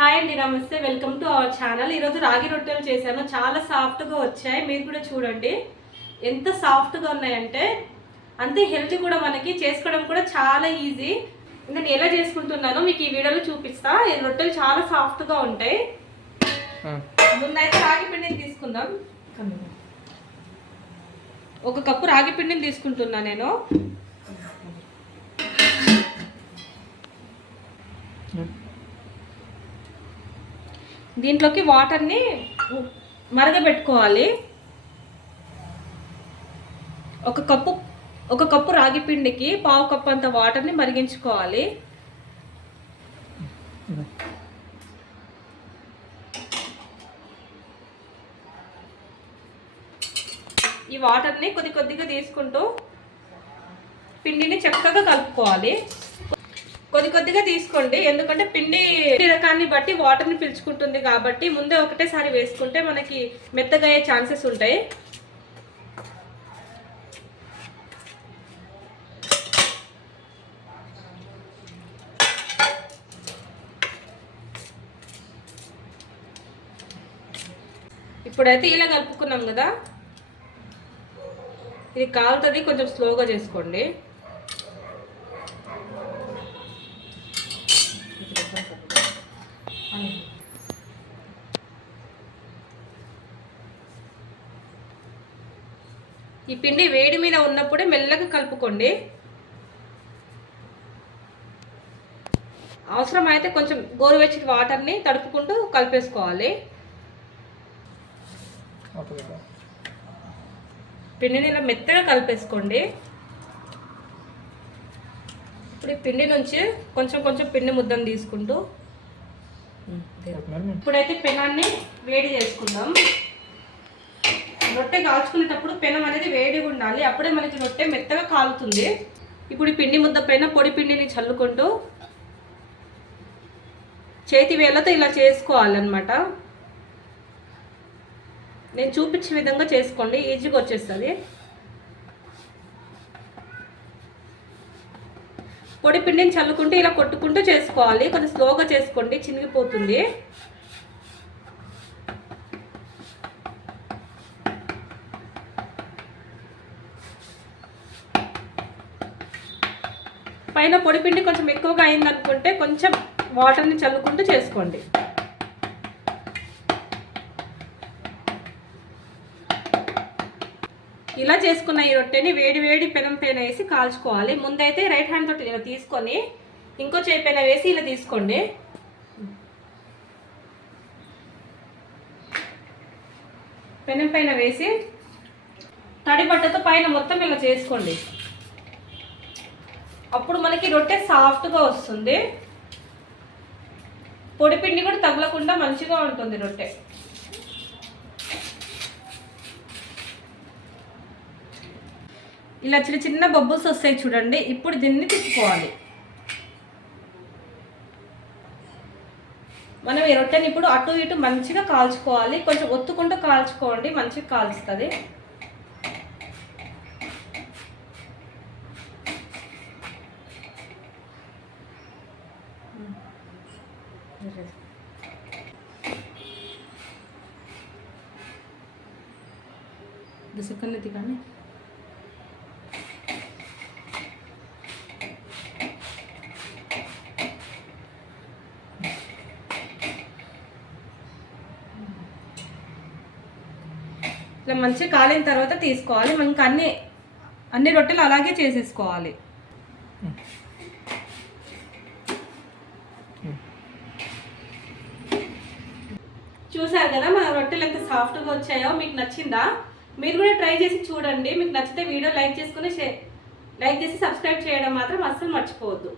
Hi అండి, నమస్తే. Welcome to our channel. ఈరోజు రాగి రొట్టెలు చేశాను. చాలా సాఫ్ట్గా వచ్చాయి. మీరు కూడా చూడండి ఎంత సాఫ్ట్గా ఉన్నాయంటే. అంతే హెల్తీ కూడా, మనకి చేసుకోవడం కూడా చాలా ఈజీ. నేను ఎలా చేసుకుంటున్నానో మీకు ఈ వీడియోలో చూపిస్తా. ఈ రొట్టెలు చాలా సాఫ్ట్గా ఉంటాయి. ముందైతే రాగి పిండిని తీసుకుందాం. ఒక కప్పు రాగి పిండిని తీసుకుంటున్నా నేను. దీంట్లోకి వాటర్ని మరగబెట్టుకోవాలి. ఒక కప్పు రాగి పిండికి పావు కప్పు అంత వాటర్ని మరిగించుకోవాలి. ఈ వాటర్ని కొద్దిగా తీసుకుంటూ పిండిని చక్కగా కలుపుకోవాలి. కొద్దిగా తీసుకోండి, ఎందుకంటే పిండి రకాన్ని బట్టి వాటర్ని పీల్చుకుంటుంది కాబట్టి ముందే ఒకటేసారి వేసుకుంటే మనకి మెత్తగా అయ్యే ఛాన్సెస్ ఉంటాయి. ఇప్పుడైతే ఇలా కలుపుకున్నాం కదా, ఇది కాలుతుంది. కొంచెం స్లోగా చేసుకోండి. ఈ పిండి వేడి మీద ఉన్నప్పుడే మెల్లగా కలుపుకోండి. అవసరమైతే కొంచెం గోరువెచ్చని వాటర్ని తడుపుకుంటూ కలిపేసుకోవాలి. పిండిని ఇలా మెత్తగా కలిపేసుకోండి. ఇప్పుడు ఈ పిండి నుంచి కొంచెం పిండి ముద్దను తీసుకుంటూ ఇప్పుడైతే పెనాన్ని వేడి చేసుకుందాం. రొట్టె కాల్చుకునేటప్పుడు పెనం అనేది వేడిగా ఉండాలి, అప్పుడే మనకి రొట్టె మెత్తగా కాలుతుంది. ఇప్పుడు ఈ పిండి ముద్ద పైన పొడి పిండిని చల్లుకుంటూ చేతి వేళ్ళతో ఇలా చేసుకోవాలన్నమాట. నేను చూపించే విధంగా చేసుకోండి, ఈజీగా వచ్చేస్తుంది. పొడి పిండిని చల్లుకుంటూ ఇలా కొట్టుకుంటూ చేసుకోవాలి. కొంచెం స్లోగా చేసుకోండి, చినిగిపోతుంది. పైన పొడిపిండి కొంచెం ఎక్కువగా అయిందనుకుంటే కొంచెం వాటర్ని చల్లుకుంటూ చేసుకోండి. ఇలా చేసుకున్న ఈ రొట్టెని వేడి పెనం పైన వేసి కాల్చుకోవాలి. ముందైతే రైట్ హ్యాండ్ తోటి ఇలా తీసుకొని ఇంకో చేయి పైన వేసి ఇలా తీసుకోండి. పెనం పైన వేసి తడి బట్టతో పైన మొత్తం ఇలా చేసుకోండి. అప్పుడు మనకి రొట్టె సాఫ్ట్గా వస్తుంది. పొడిపిండి కూడా తగలకుండా మంచిగా ఉంటుంది రొట్టె. ఇలా చిన్న బబుల్స్ వస్తాయి చూడండి. ఇప్పుడు దీన్ని తిప్పుకోవాలి. మనం ఈ రొట్టెని ఇప్పుడు అటు ఇటు మంచిగా కాల్చుకోవాలి. కొంచెం ఒత్తుకుంటూ కాల్చుకోండి, మంచిగా కాల్చుతుంది. కానీ ఇట్లా మంచిగా కాలిన తర్వాత తీసుకోవాలి. మనకి అన్ని రొట్టెలు అలాగే చేసేసుకోవాలి. చూసారు కదా మన రొట్టెలు ఎంత సాఫ్ట్గా వచ్చాయో. మీకు నచ్చిందా? మీరు కూడా ట్రై చేసి చూడండి. మీకు నచ్చితే వీడియో లైక్ చేసి సబ్స్క్రైబ్ చేయడం మాత్రం అస్సలు మర్చిపోవద్దు.